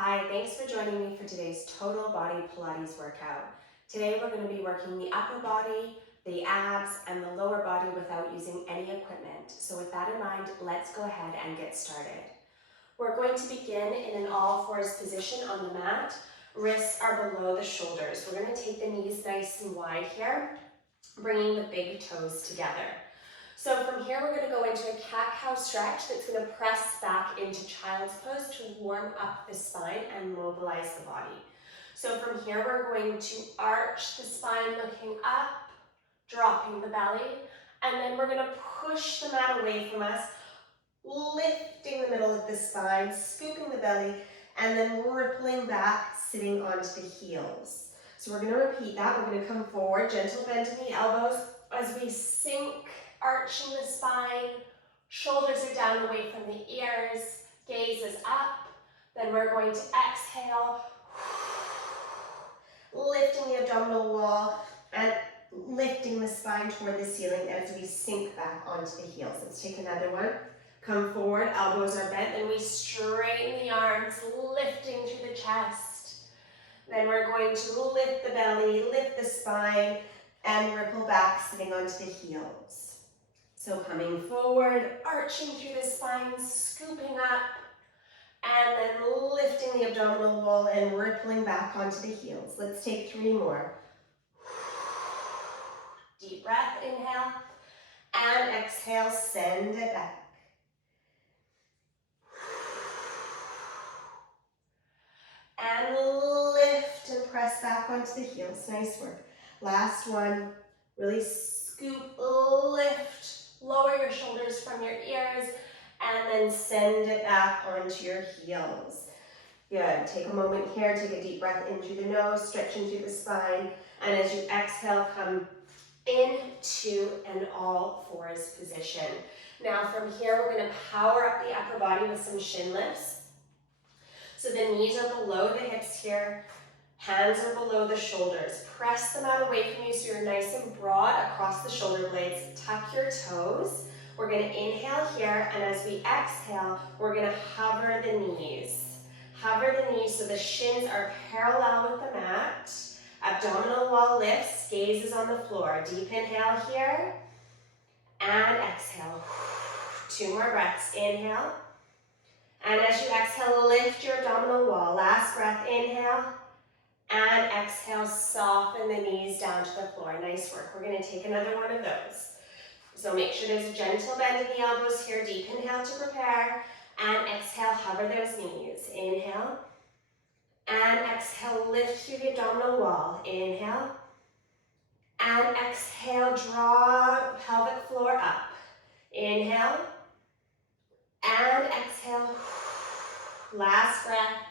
Hi, thanks for joining me for today's total body Pilates workout. Today we're going to be working the upper body, the abs, and the lower body without using any equipment. So with that in mind, let's go ahead and get started. We're going to begin in an all fours position on the mat. Wrists are below the shoulders. We're going to take the knees nice and wide here, bringing the big toes together. So from here, we're going to go into a cat-cow stretch that's going to press back into child's pose to warm up the spine and mobilize the body. So from here, we're going to arch the spine looking up, dropping the belly, and then we're going to push the mat away from us, lifting the middle of the spine, scooping the belly, and then rippling back, sitting onto the heels. So we're going to repeat that. We're going to come forward, gentle bend in the elbows as we sink, arching the spine, shoulders are down away from the ears, gaze is up. Then we're going to exhale, lifting the abdominal wall and lifting the spine toward the ceiling as we sink back onto the heels. Let's take another one. Come forward, elbows are bent, and we straighten the arms, lifting through the chest. Then we're going to lift the belly, lift the spine, and ripple back, sitting onto the heels. So coming forward, arching through the spine, scooping up, and then lifting the abdominal wall and rippling back onto the heels. Let's take 3 more. Deep breath, inhale, and exhale, send it back. And lift and press back onto the heels. Nice work. Last one. Really scoop, lift, lower your shoulders from your ears, and then send it back onto your heels. Good. Take a moment here. Take a deep breath in through the nose, stretching through the spine. And as you exhale, come into an all fours position. Now from here, we're going to power up the upper body with some shin lifts. So the knees are below the hips here, hands are below the shoulders. Press them out away from you so you're nice and broad across the shoulder blades. Tuck your toes. We're going to inhale here, and as we exhale, we're going to hover the knees. Hover the knees so the shins are parallel with the mat. Abdominal wall lifts, gaze is on the floor. Deep inhale here, and exhale. 2 more breaths. Inhale. And as you exhale, lift your abdominal wall. Last breath, inhale. And exhale, soften the knees down to the floor. Nice work. We're going to take another one of those. So make sure there's a gentle bend in the elbows here. Deep inhale to prepare. And exhale, hover those knees. Inhale. And exhale, lift through the abdominal wall. Inhale. And exhale, draw pelvic floor up. Inhale. And exhale. Last breath.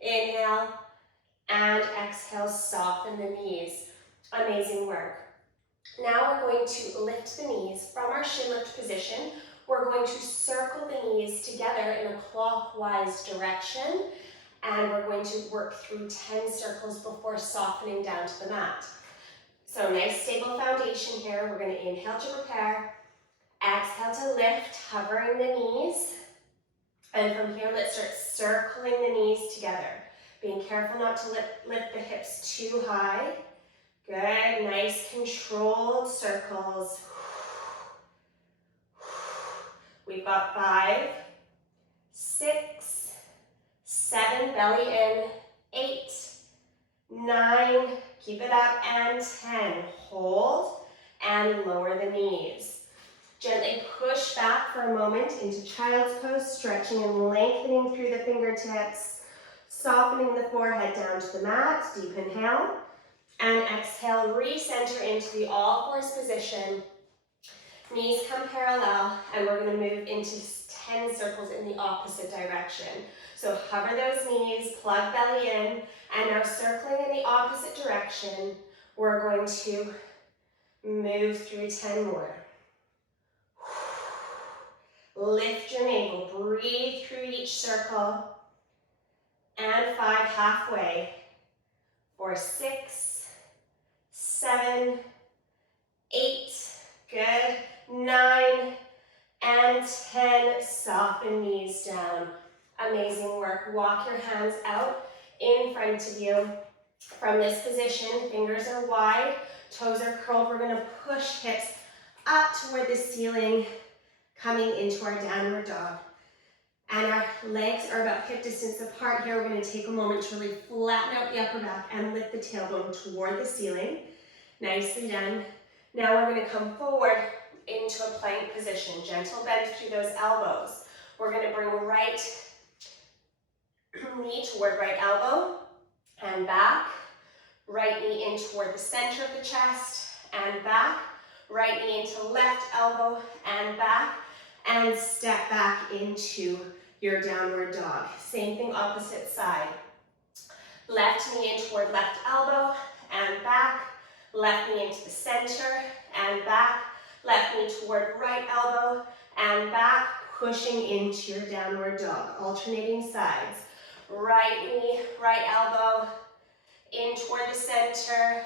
Inhale. And exhale, soften the knees. Amazing work. Now we're going to lift the knees from our shin lift position. We're going to circle the knees together in a clockwise direction. And we're going to work through 10 circles before softening down to the mat. So nice stable foundation here. We're going to inhale to prepare. Exhale to lift, hovering the knees. And from here, let's start circling the knees together. Being careful not to lift the hips too high. Good, nice controlled circles. We've got 5, 6, 7, belly in, 8, 9, keep it up, and 10. Hold and lower the knees. Gently push back for a moment into child's pose, stretching and lengthening through the fingertips, softening the forehead down to the mat. Deep inhale, and exhale, recenter into the all fours position. Knees come parallel, and we're going to move into 10 circles in the opposite direction. So hover those knees, plug belly in, and now circling in the opposite direction, we're going to move through 10 more. Lift your navel, breathe through each circle, and 5 halfway, for 6, 7, 8, good, 9, and 10, soften knees down. Amazing work. Walk your hands out in front of you. From this position, fingers are wide, toes are curled. We're going to push hips up toward the ceiling, coming into our downward dog. And our legs are about hip distance apart here. We're going to take a moment to really flatten out the upper back and lift the tailbone toward the ceiling. Nicely done. Now we're going to come forward into a plank position. Gentle bend through those elbows. We're going to bring right knee toward right elbow and back. Right knee in toward the center of the chest and back. Right knee into left elbow and back. And step back into your downward dog. Same thing, opposite side. Left knee in toward left elbow and back. Left knee into the center and back. Left knee toward right elbow and back. Pushing into your downward dog. Alternating sides. Right knee, right elbow in toward the center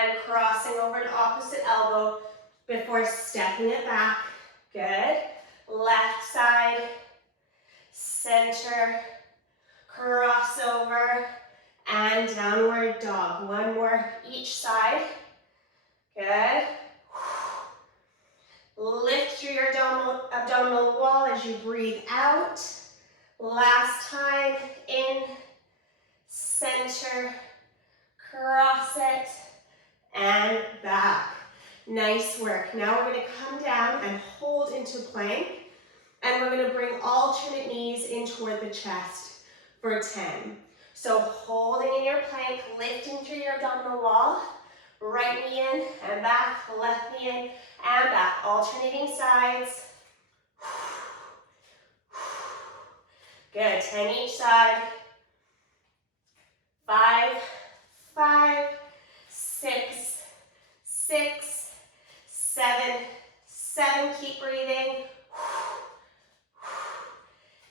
and crossing over to opposite elbow before stepping it back. Good. Left side, center, crossover, and downward dog. One more each side. Good. Lift through your abdominal wall as you breathe out. Last time, in, center, cross it, and back. Nice work. Now we're going to come down and hold into plank. And we're going to bring alternate knees in toward the chest for 10. So holding in your plank, lifting through your abdominal wall. Right knee in and back, left knee in and back. Alternating sides. Good. 10 each side. 5, 5, 6, 6, 7, 7. Keep breathing.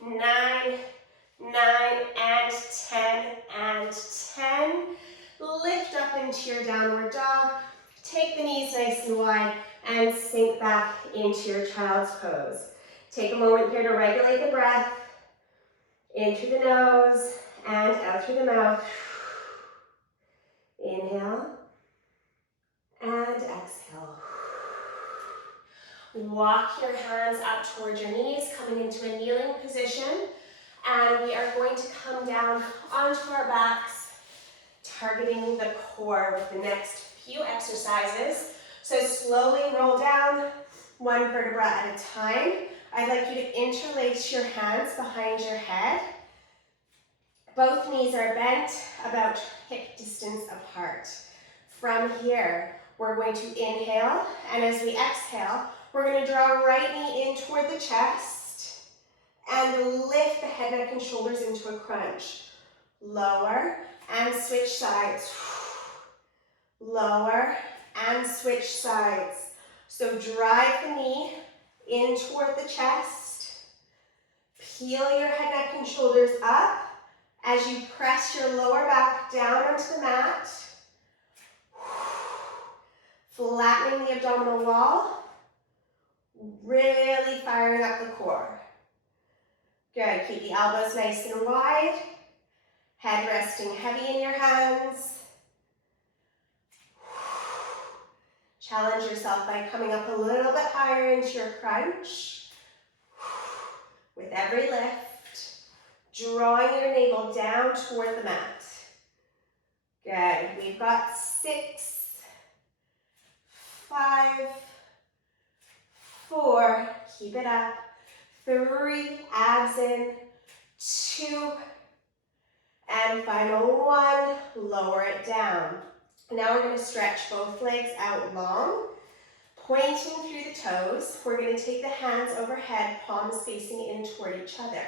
9, 9, and 10, and 10. Lift up into your downward dog. Take the knees nice and wide and sink back into your child's pose. Take a moment here to regulate the breath. In through the nose and out through the mouth. Inhale and exhale. Walk your hands up towards your knees, coming into a kneeling position. And we are going to come down onto our backs, targeting the core with the next few exercises. So slowly roll down, one vertebra at a time. I'd like you to interlace your hands behind your head. Both knees are bent about hip distance apart. From here, we're going to inhale, and as we exhale, we're going to draw right knee in toward the chest and lift the head, neck, and shoulders into a crunch. Lower and switch sides. Lower and switch sides. So drive the knee in toward the chest. Peel your head, neck, and shoulders up as you press your lower back down onto the mat. Flattening the abdominal wall. Really firing up the core. Good. Keep the elbows nice and wide. Head resting heavy in your hands. Challenge yourself by coming up a little bit higher into your crunch. With every lift, drawing your navel down toward the mat. Good. We've got 6, 5, 4, keep it up. 3, abs in. 2, and final 1, lower it down. Now we're going to stretch both legs out long, pointing through the toes. We're going to take the hands overhead, palms facing in toward each other.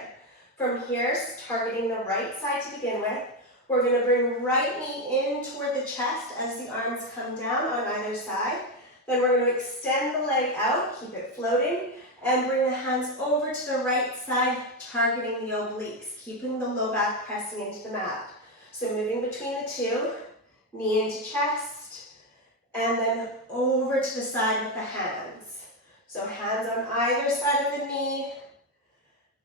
From here, targeting the right side to begin with, we're going to bring right knee in toward the chest as the arms come down on either side. Then we're going to extend the leg out, keep it floating, and bring the hands over to the right side, targeting the obliques, keeping the low back pressing into the mat. So moving between the two, knee into chest, and then over to the side with the hands. So hands on either side of the knee,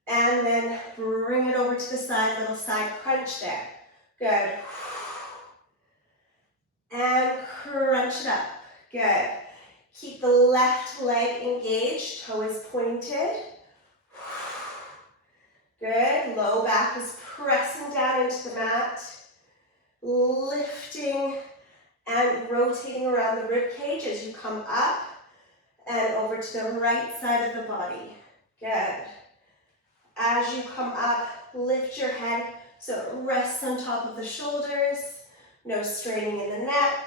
And then bring it over to the side, little side crunch there. Good. And crunch it up. Good. Keep the left leg engaged, toe is pointed. Good. Low back is pressing down into the mat. Lifting and rotating around the rib cage as you come up and over to the right side of the body. Good. As you come up, lift your head so it rests on top of the shoulders. No straining in the neck.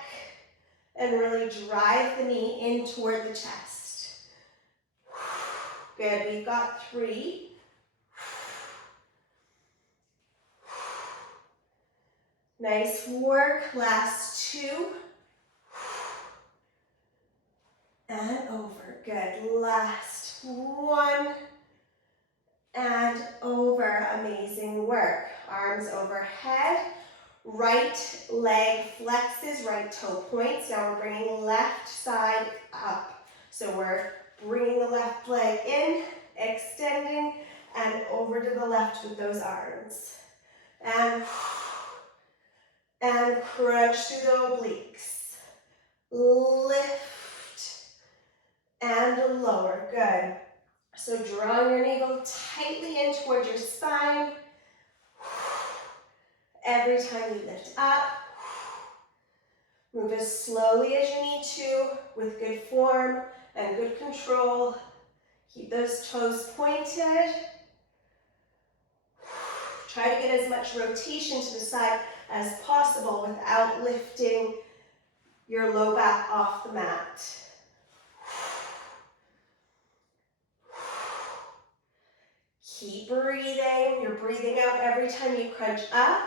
And really drive the knee in toward the chest. Good, we've got 3. Nice work, last 2. And over, good, last 1. And over, amazing work. Arms overhead, right leg flexes, right toe points. Now we're bringing left side up. So we're bringing the left leg in, extending, and over to the left with those arms. And crunch through the obliques. Lift and lower, good. So drawing your navel tightly in towards your spine. Every time you lift up, move as slowly as you need to with good form and good control. Keep those toes pointed. Try to get as much rotation to the side as possible without lifting your low back off the mat. Keep breathing. You're breathing out every time you crunch up.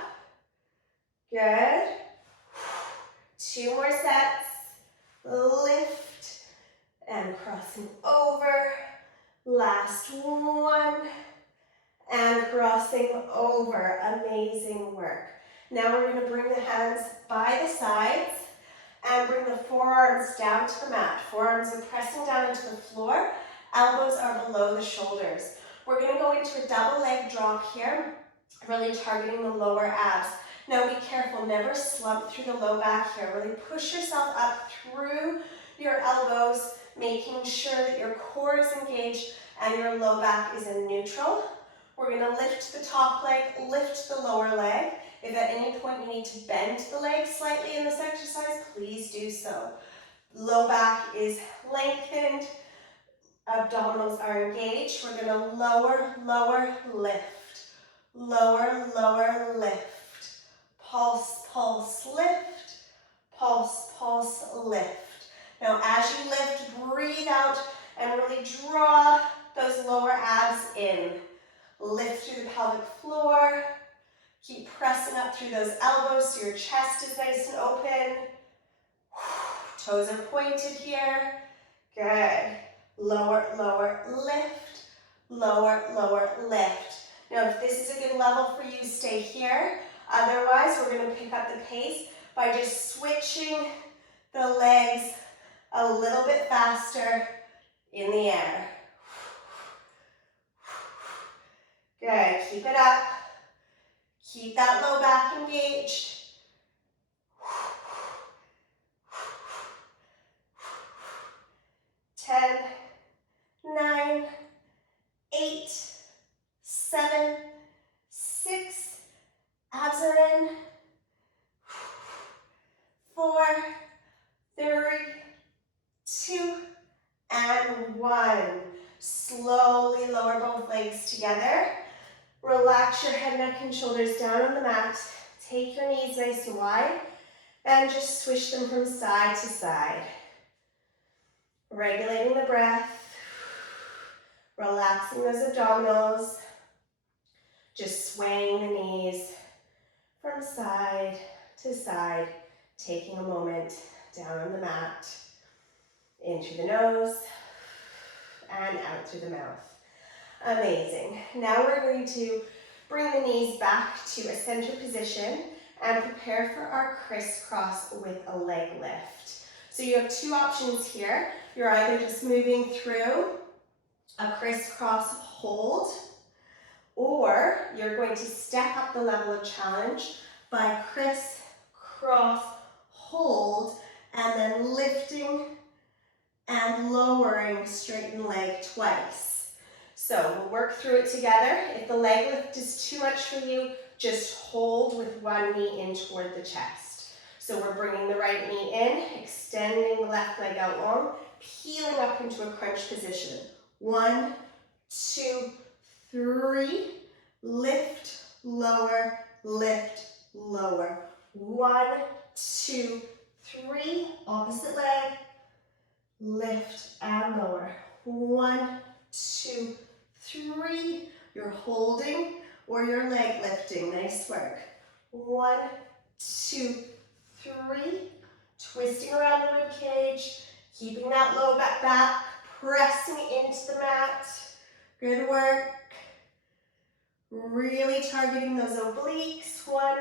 Good. 2 more sets. Lift and crossing over. Last 1. And crossing over. Amazing work. Now we're going to bring the hands by the sides and bring the forearms down to the mat. Forearms are pressing down into the floor. Elbows are below the shoulders. We're going to go into a double leg drop here, really targeting the lower abs. Now be careful, never slump through the low back here. Really push yourself up through your elbows, making sure that your core is engaged and your low back is in neutral. We're going to lift the top leg, lift the lower leg. If at any point you need to bend the leg slightly in this exercise, please do so. Low back is lengthened. Abdominals are engaged. We're going to lower, lower, lift. Lower, lower, lift. Pulse, pulse, lift. Pulse, pulse, lift. Now as you lift, breathe out and really draw those lower abs in. Lift through the pelvic floor. Keep pressing up through those elbows so your chest is nice and open. Toes are pointed here. Good. Lower, lower, lift. Lower, lower, lift. Now if this is a good level for you, stay here. Otherwise, we're going to pick up the pace by just switching the legs a little bit faster in the air. Good. Keep it up. Keep that low back engaged. 10, 9, 8, 7, 6, abs are in. 4, 3, 2, and 1. Slowly lower both legs together. Relax your head, neck, and shoulders down on the mat. Take your knees nice and wide and just swish them from side to side. Regulating the breath, relaxing those abdominals, just swaying the knees from side to side, taking a moment down on the mat, in through the nose and out through the mouth. Amazing. Now we're going to bring the knees back to a center position and prepare for our crisscross with a leg lift. So you have 2 options here. You're either just moving through a crisscross hold, Or you're going to step up the level of challenge by criss-cross hold and then lifting and lowering straighten leg twice. So we'll work through it together. If the leg lift is too much for you, just hold with one knee in toward the chest. So we're bringing the right knee in, extending the left leg out long, peeling up into a crunch position. 1, 2, 3, lift, lower, lift, lower. 1, 2, 3, opposite leg, lift and lower. 1, 2, 3. You're holding or you're leg lifting. Nice work. 1, 2, 3. Twisting around the rib cage, keeping that low back, pressing into the mat. Good work. Really targeting those obliques. 1,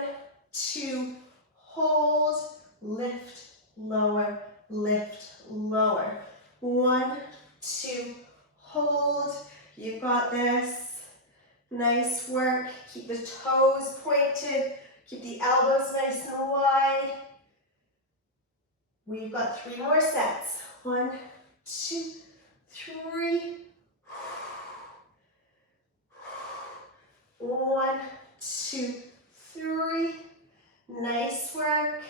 2, hold, lift, lower, lift, lower. 1, 2, hold. You've got this. Nice work. Keep the toes pointed. Keep the elbows nice and wide. We've got 3 more sets. 1, 2, 3. 1, 2, 3. Nice work.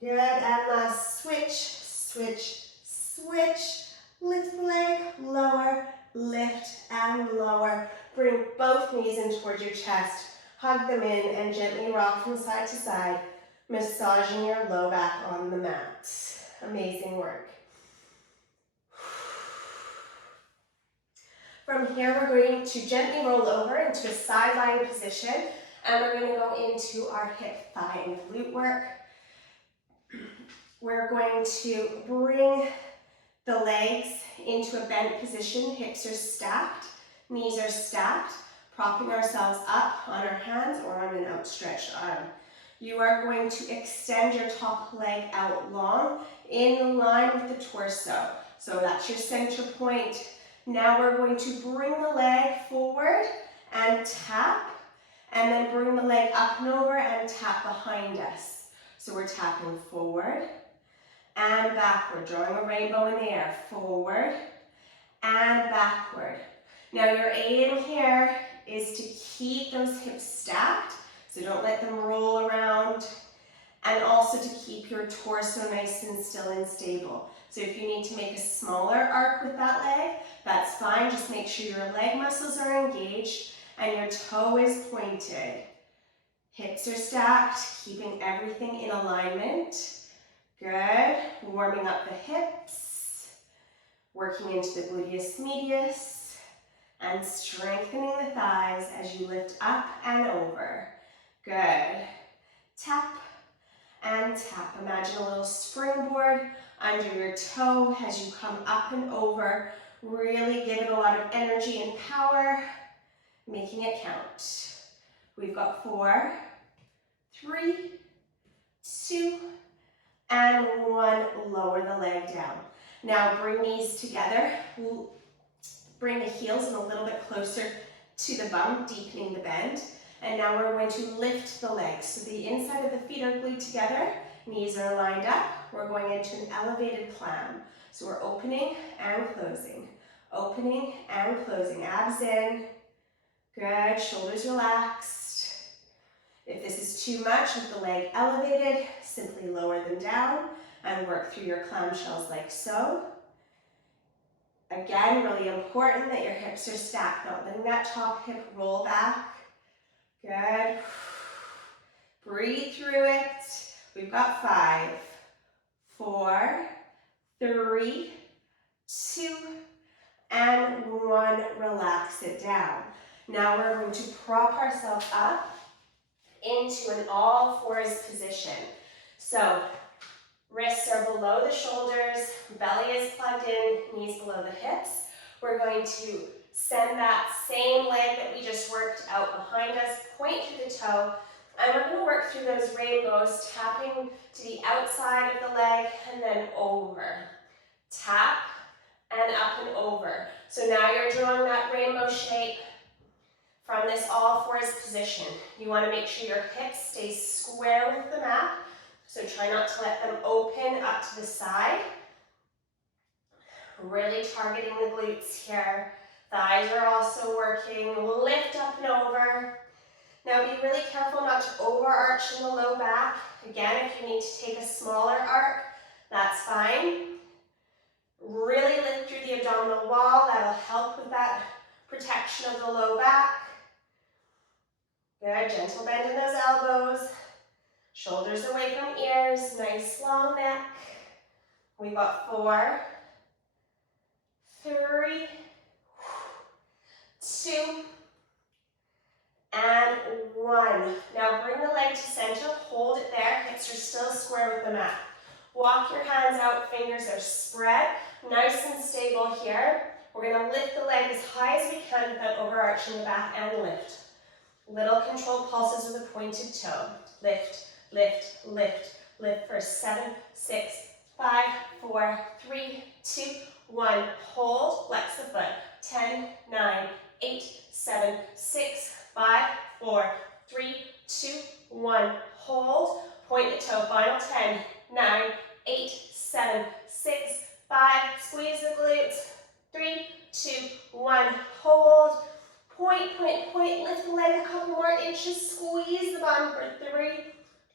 Good, and last switch, switch, switch. Lift the leg, lower, lift and lower. Bring both knees in towards your chest. Hug them in and gently rock from side to side, massaging your low back on the mat. Amazing work. From here, we're going to gently roll over into a side lying position, and we're going to go into our hip, thigh, and glute work. We're going to bring the legs into a bent position. Hips are stacked, knees are stacked, propping ourselves up on our hands or on an outstretched arm. You are going to extend your top leg out long in line with the torso. So that's your center point. Now we're going to bring the leg forward and tap, and then bring the leg up and over and tap behind us. So we're tapping forward and backward, drawing a rainbow in the air, forward and backward. Now your aim here is to keep those hips stacked, so don't let them roll around, and also to keep your torso nice and still and stable. So if you need to make a smaller arc with that leg, that's fine. Just make sure your leg muscles are engaged and your toe is pointed. Hips are stacked, keeping everything in alignment. Good. Warming up the hips, working into the gluteus medius, and strengthening the thighs as you lift up and over. Good. Tap and tap. Imagine a little springboard under your toe as you come up and over. Really give it a lot of energy and power, making it count. We've got 4, 3, 2, and 1. Lower the leg down. Now bring knees together. Bring the heels in a little bit closer to the bum, deepening the bend. And now we're going to lift the legs. So the inside of the feet are glued together, knees are lined up. We're going into an elevated clam. So we're opening and closing, opening and closing. Abs in. Good, shoulders relaxed. If this is too much with the leg elevated, simply lower them down and work through your clamshells like so. Again, really important that your hips are stacked, not letting that top hip roll back. Good. Breathe through it. We've got 5, 4, 3, 2, and 1. Relax it down. Now we're going to prop ourselves up into an all fours position. So wrists are below the shoulders, belly is plugged in, knees below the hips. We're going to send that same leg that we just worked out behind us, point to the toe, and we're going to work through those rainbows, tapping to the outside of the leg and then over. Tap and up and over. So now you're drawing that rainbow shape. From this all fours position, you want to make sure your hips stay square with the mat. So try not to let them open up to the side. Really targeting the glutes here. Thighs are also working. Lift up and over. Now be really careful not to overarch in the low back. Again, if you need to take a smaller arc, that's fine. Really lift through the abdominal wall. That'll help with that protection of the low back. Good, gentle bend in those elbows. Shoulders away from ears, nice long neck. We've got 4, 3, 2, and 1. Now bring the leg to center, hold it there, hips are still square with the mat. Walk your hands out, fingers are spread, nice and stable here. We're gonna lift the leg as high as we can without overarching the back and lift. Little controlled pulses with a pointed toe. Lift, lift, lift, lift for 7, 6, 5, 4, 3, 2, 1. Hold, flex the foot. 10, 9, 8, 7, 6, 5, 4, 3, 2, 1. Hold, point the toe. Final 10, 9, 8, 7, 6, 5. Squeeze the glutes. 3, 2, 1. Hold. Point, point, point. Lift the leg a couple more inches. Squeeze the bum for 3,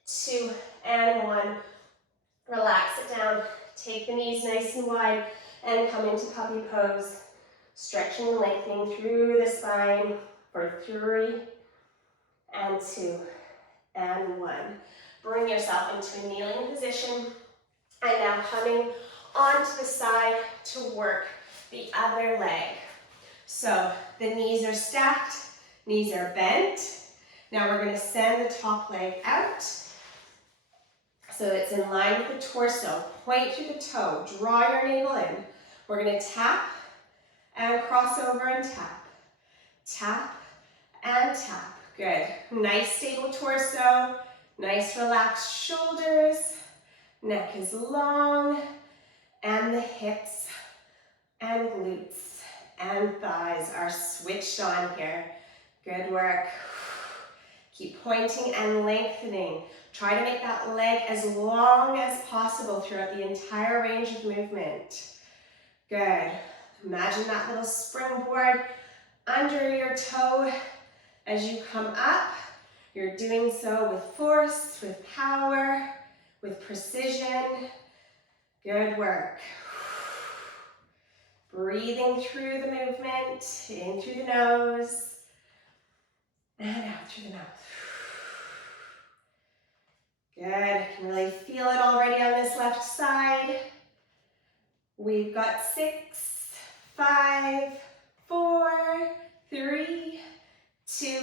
2, and 1. Relax it down. Take the knees nice and wide and come into puppy pose. Stretching and lengthening through the spine for 3, and 2, and 1. Bring yourself into a kneeling position. And now coming onto the side to work the other leg. So the knees are stacked, knees are bent. Now we're going to send the top leg out so it's in line with the torso. Point through the toe, draw your navel in. We're going to tap and cross over and tap. Tap and tap. Good. Nice stable torso, nice relaxed shoulders, neck is long, and the hips and glutes and thighs are switched on here. Good work. Keep pointing and lengthening. Try to make that leg as long as possible throughout the entire range of movement. Good. Imagine that little springboard under your toe as you come up. You're doing so with force, with power, with precision. Good work. Breathing through the movement, in through the nose, and out through the mouth. Good, I can really feel it already on this left side. We've got 6, 5, 4, 3, 2,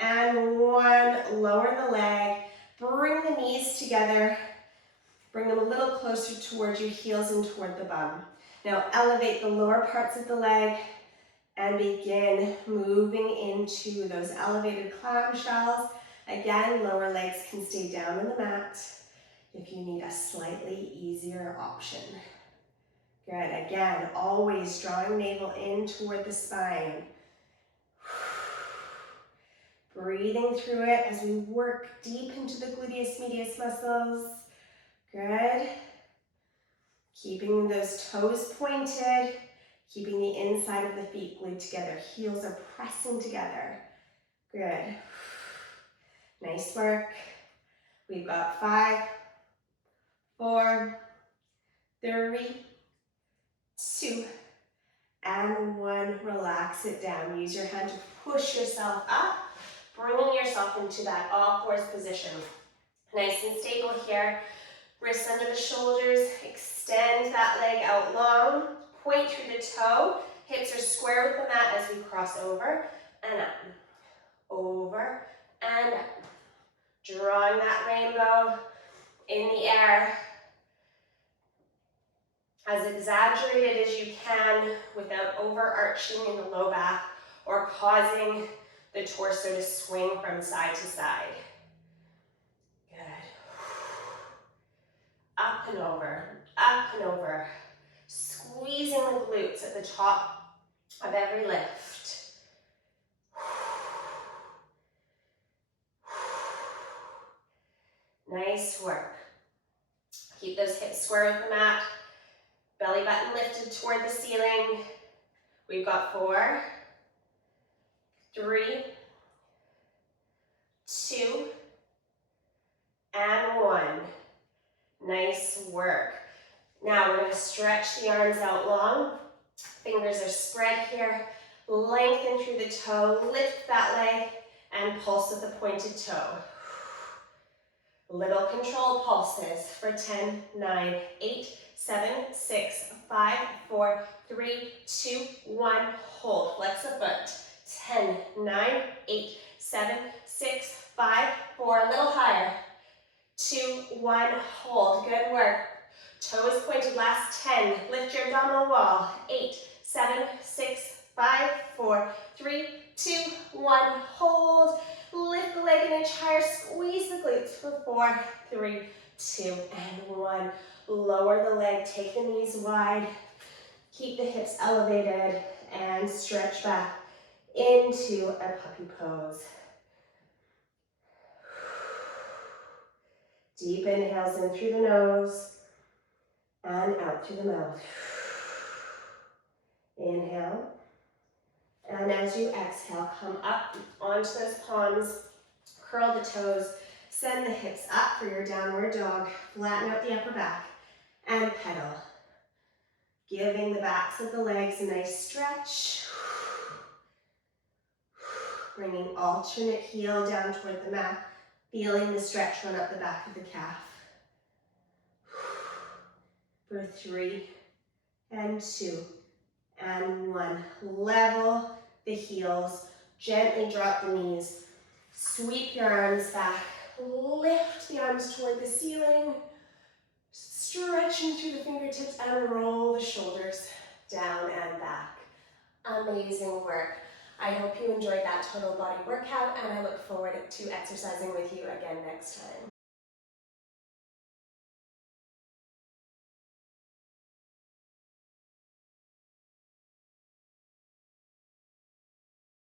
and 1. Lower the leg, bring the knees together, bring them a little closer towards your heels and toward the bum. Now elevate the lower parts of the leg and begin moving into those elevated clamshells. Again, lower legs can stay down on the mat if you need a slightly easier option. Good, again, always drawing navel in toward the spine. Breathing through it as we work deep into the gluteus medius muscles. Good. Keeping those toes pointed, keeping the inside of the feet glued together. Heels are pressing together. Good. Nice work. We've got 5, 4, 3, 2, and 1. Relax it down. Use your hand to push yourself up, bringing yourself into that all fours position. Nice and stable here. Wrists under the shoulders. Extend that leg out long. Point through the toe. Hips are square with the mat as we cross over and up. Over and up. Drawing that rainbow in the air. As exaggerated as you can without overarching in the low back or causing the torso to swing from side to side. Good. Up and over, up and over. Squeezing the glutes at the top of every lift. Nice work. Keep those hips square with the mat. Belly button lifted toward the ceiling. We've got 4, 3, 2, and 1. Nice work. Now we're going to stretch the arms out long. Fingers are spread here. Lengthen through the toe. Lift that leg and pulse with the pointed toe. Little control pulses for 10, 9, 8, 7, 6, 5, 4, 3, 2, 1. Hold. Flex the foot. 10, 9, 8, 7, 6, 5, 4. A little higher. 2, 1. Hold. Good work. Toes pointed. Last 10. Lift your abdominal wall. 8, 7, 6, 5, 4, 3, 2, 1. Hold. Lift the leg an inch higher. Squeeze the glutes for 4, 3, 2, and 1. Lower the leg. Take the knees wide. Keep the hips elevated and stretch back into a puppy pose. Deep inhales in through the nose and out through the mouth. Inhale. And as you exhale, come up onto those palms, curl the toes, send the hips up for your downward dog, flatten out the upper back, and pedal. Giving the backs of the legs a nice stretch. Bringing alternate heel down toward the mat, feeling the stretch run up the back of the calf. For 3, and 2, and 1. Level the heels, gently drop the knees, sweep your arms back, lift the arms toward the ceiling, stretching through the fingertips and roll the shoulders down and back. Amazing work. I hope you enjoyed that total body workout and I look forward to exercising with you again next time.